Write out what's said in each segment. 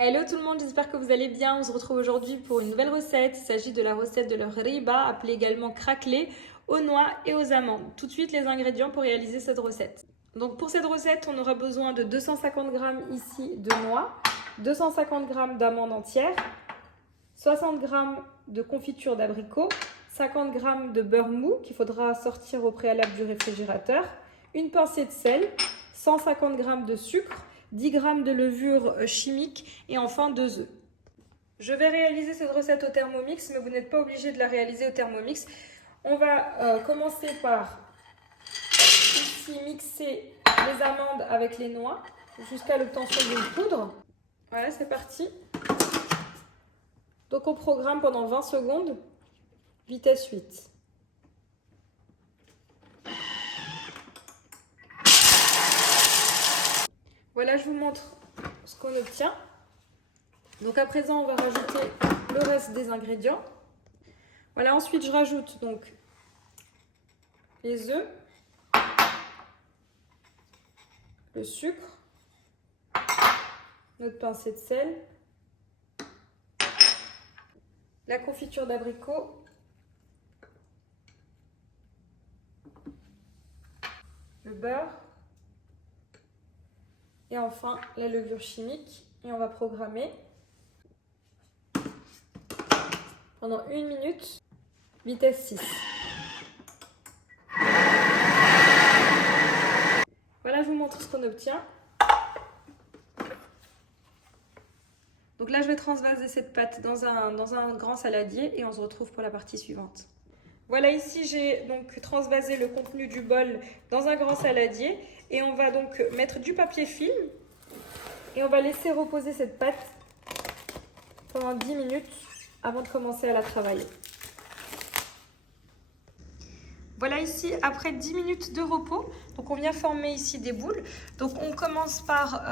Hello tout le monde, j'espère que vous allez bien. On se retrouve aujourd'hui pour une nouvelle recette. Il s'agit de la recette de la riba, appelée également craquelée, aux noix et aux amandes. Tout de suite les ingrédients pour réaliser cette recette. Donc pour cette recette, on aura besoin de 250 g ici de noix, 250 g d'amandes entières, 60 g de confiture d'abricot, 50 g de beurre mou qu'il faudra sortir au préalable du réfrigérateur, une pincée de sel, 150 g de sucre, 10 g de levure chimique et enfin 2 œufs. Je vais réaliser cette recette au Thermomix, mais vous n'êtes pas obligé de la réaliser au Thermomix. On va commencer par ici mixer les amandes avec les noix jusqu'à l'obtention d'une poudre. Voilà, c'est parti. Donc on programme pendant 20 secondes, vitesse 8. Voilà, je vous montre ce qu'on obtient. Donc à présent, on va rajouter le reste des ingrédients. Voilà, ensuite je rajoute donc les œufs, le sucre, notre pincée de sel, la confiture d'abricot, le beurre et enfin la levure chimique. Et on va programmer pendant 1 minute, vitesse 6. Voilà, je vous montre ce qu'on obtient. Donc là, je vais transvaser cette pâte dans un grand saladier et on se retrouve pour la partie suivante. Voilà, ici, j'ai donc transvasé le contenu du bol dans un grand saladier et on va donc mettre du papier film et on va laisser reposer cette pâte pendant 10 minutes avant de commencer à la travailler. Voilà ici, après 10 minutes de repos, donc on vient former ici des boules. Donc on commence par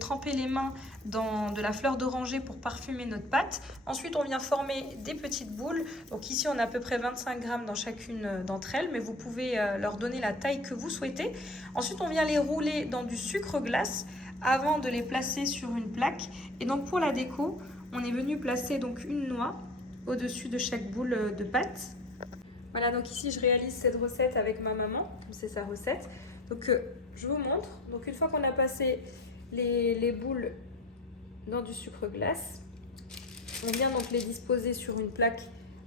tremper les mains dans de la fleur d'oranger pour parfumer notre pâte. Ensuite, on vient former des petites boules. Donc ici, on a à peu près 25 g dans chacune d'entre elles, mais vous pouvez leur donner la taille que vous souhaitez. Ensuite, on vient les rouler dans du sucre glace avant de les placer sur une plaque. Et donc pour la déco, on est venu placer donc une noix au-dessus de chaque boule de pâte. Voilà, donc ici je réalise cette recette avec ma maman, c'est sa recette. Donc je vous montre. Donc une fois qu'on a passé les boules dans du sucre glace, on vient donc les disposer sur une plaque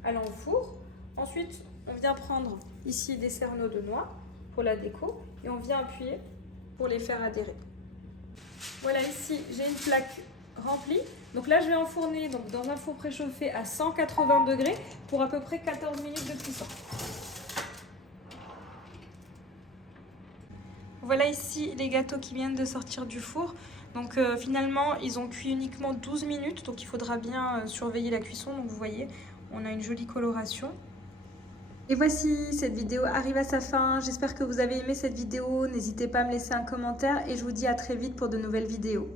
allant au four. Ensuite, on vient prendre ici des cerneaux de noix pour la déco et on vient appuyer pour les faire adhérer. Voilà, ici j'ai une plaque remplie. Donc là, je vais enfourner donc, dans un four préchauffé à 180 degrés pour à peu près 14 minutes de cuisson. Voilà ici les gâteaux qui viennent de sortir du four. Donc finalement, ils ont cuit uniquement 12 minutes. Donc il faudra bien surveiller la cuisson. Donc vous voyez, on a une jolie coloration. Et voici, cette vidéo arrive à sa fin. J'espère que vous avez aimé cette vidéo. N'hésitez pas à me laisser un commentaire et je vous dis à très vite pour de nouvelles vidéos.